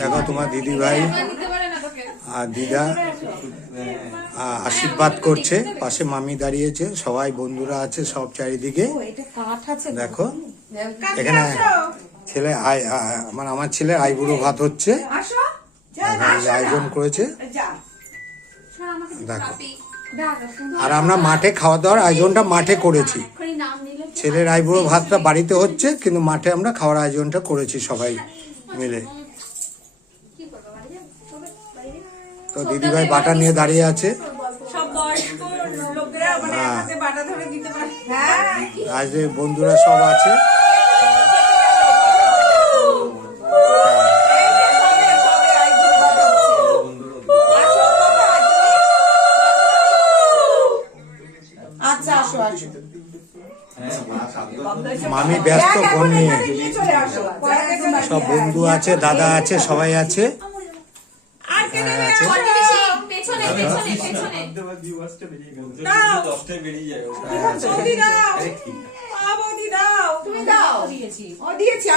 দেখো তোমার দিদি ভাই আর দিদা আশীর্বাদ করছে, পাশে মামি দাঁড়িয়েছে, সবাই বন্ধুরা আছে সব চারিদিকে। দেখো এখানে ছেলে আমার ছেলের আইবুড়ো ভাত হচ্ছে, আয়োজন করেছে। দেখো আর আমরা মাঠে খাওয়া দাওয়ার আয়োজনটা মাঠে করেছি। ছেলের আইবুড়ো ভাতটা বাড়িতে হচ্ছে, কিন্তু মাঠে আমরা খাওয়ার আয়োজনটা করেছি সবাই মিলে। তো দিদিভাই বাটা নিয়ে দাঁড়িয়ে আছে। আজ বন্ধুরা সব আছে। মামি ব্যস্ত ফোন নিয়ে, সব বন্ধু আছে, দাদা আছে, সবাই আছে।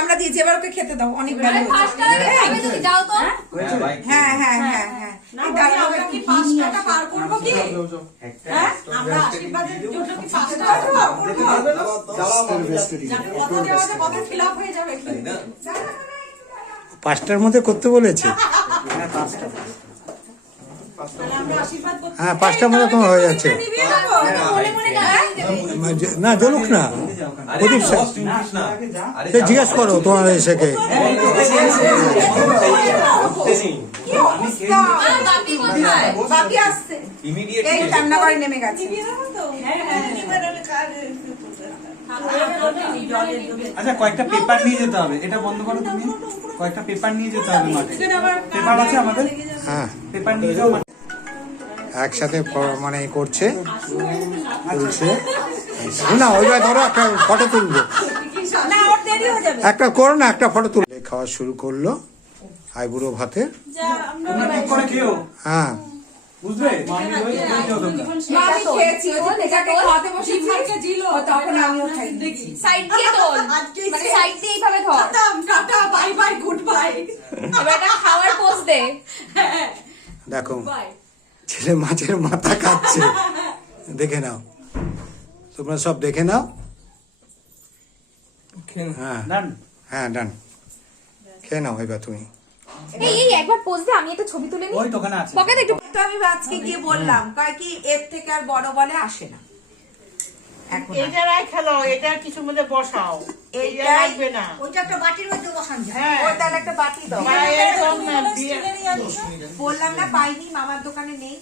আমরা দিয়েছি, এবার ওকে খেতে দাও, অনেক বেলা হয়েছে। হ্যাঁ হ্যাঁ হ্যাঁ হ্যাঁ, পার করবো কি আমরা আশীর্বাদের জন্য কি 5টা কথা ফিলাপ হয়ে যাবে। 5টার মধ্যে করতে বলেছে। হ্যাঁ 5টার মধ্যে তোমার হয়ে যাচ্ছে। না জ্বলুক না, প্রদীপ জিজ্ঞেস করো তোমার এসেকে। আচ্ছা কয়েকটা পেপার নিয়ে যেতে হবে, এটা বন্ধ করো তুমি। কয়েকটা পেপার নিয়ে যেতে হবে মাঠে, পেপার আছে আমাদের। হ্যাঁ পেপার নিয়ে যাও। একসাথে মানে করছে, তুলছে না, ওইবার ধরো একটা ফটো তুলবো, একটা করো না, একটা ফটো তুলবে। খাওয়া শুরু করলো আইবুড়ো ভাতের। হ্যাঁ বুঝলে দেখো ছেলে মাছের মাথা খাচ্ছে, দেখে নাও তোমরা, সব দেখে নাও। হ্যাঁ হ্যাঁ ডান, খেয়ে নাও এবার তুমি। এই একবার পোজ দে, আমি একটা ছবি তুলে নিই। ওই দোকানে আছে। পকেটে একটু। তো আমি আজকে গিয়ে বললাম, কয় কি এর থেকে আর বড় বলে আসে না। এখন এটারাই খেলো, এটা কিছু মধ্যে বসাও, এইটা লাগবে না। ওইটা একটা বাটির মধ্যে বসান যায়। হ্যাঁ ওই তাহলে একটা বাটি দাও। এরকম না, বললাম না পাইনি, মামার দোকানে নেই।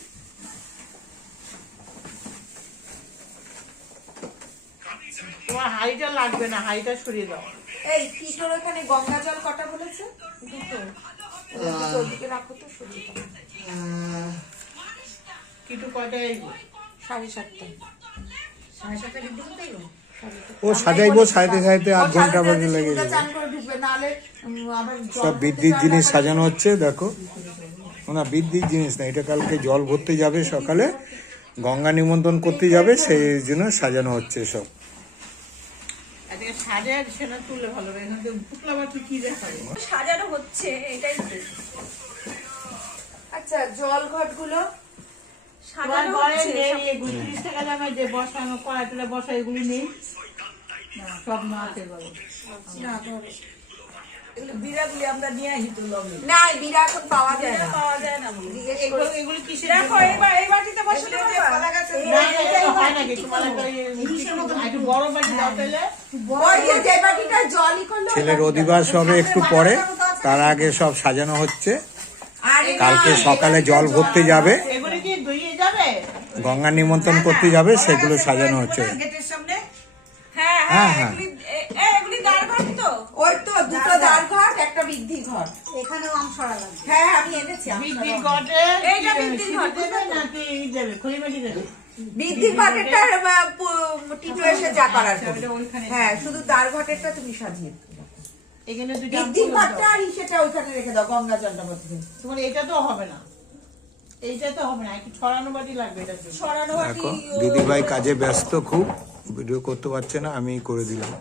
তোমার হাইটা লাগবে না, হাইটা সরিয়ে দাও। এই কিটোর ওখানে গঙ্গা জল কটা বলেছে? দুটো। ওদিকে রাখো তো, সরিয়ে দাও। কিটু কয়টায় আইবো? 7:30। 7:30 বিদ্যুৎ দেব। ও সাজাইবো, সাইতে সাইতে 8 ঘন্টা বাজে লেগে যাবে। চান করে ঢুকবে, নালে আবার সব বিদ্যুৎ জিনিস সাজানো হচ্ছে। দেখো না, বিদ্যুৎ জিনিস না, এটা কালকে জল ভরতে যাবে, সকালে গঙ্গা নিমন্ত্রণ করতে যাবে, সেই জন্য সাজানো হচ্ছে সব। সাজায় সেটা তুলে ভালো হবে, এখান থেকে পুতলা বাটি কি দেখাবে? সাজানো হচ্ছে, এটাই। আচ্ছা জল ঘট গুলো সাজানো হচ্ছে। 30 টাকা দামে যে বসানো কড়াই তুলে বসা, এগুলি নেই সব মাকে বলো না, এগুলো বিড়াগুলি আমরা নিয়ে আসি তো লগে। না বিড়া এখন পাওয়া যায় না, পাওয়া যায় না। এগুলি কিসের? দেখো এই বাটিতে বসাতে পারবা। হয় নাকি তোমার একটু বড় বাটি দাও পেলে। ওই যে বাটিটা জলই করলো। ছেলের অধিবাস হবে একটু পরে, তার আগে সব সাজানো হচ্ছে। কালকে সকালে জল ভরতে যাবে, এগুলি কি ধুইয়ে যাবে, গঙ্গা নিমন্ত্রণ করতে যাবে, সেগুলো সাজানো হচ্ছে। গেটের সামনে। হ্যাঁ হ্যাঁ এগুলি দ্বারঘট তো। ওই তো দুটো দ্বারঘট, একটা বৃদ্ধি ঘর। এখানেও আমসরা লাগবে। হ্যাঁ আমি এনেছি। বৃদ্ধি ঘটে এইটা বৃদ্ধি ঘট নাকি দেবে, খড়িমাটি দেবে। বৃদ্ধি ঘটেরটা টিটু এসে যা করার। হ্যাঁ শুধু দ্বারঘটেরটা তুমি সাজিয়ে এখানে দুইটা বৃদ্ধি ঘটটা আর সেটা ওইখানে রেখে দাও, গঙ্গা জলটা মধ্যে। তোমার এটা তো হবে না, এইটা তো হবে না, একটু ছড়ানো বাটি লাগবে। এটা ছড়ানো বাটি। দেখো দিদিভাই কাজে ব্যস্ত খুব, ভিডিও করতে পারছে না, আমি করে দিলাম।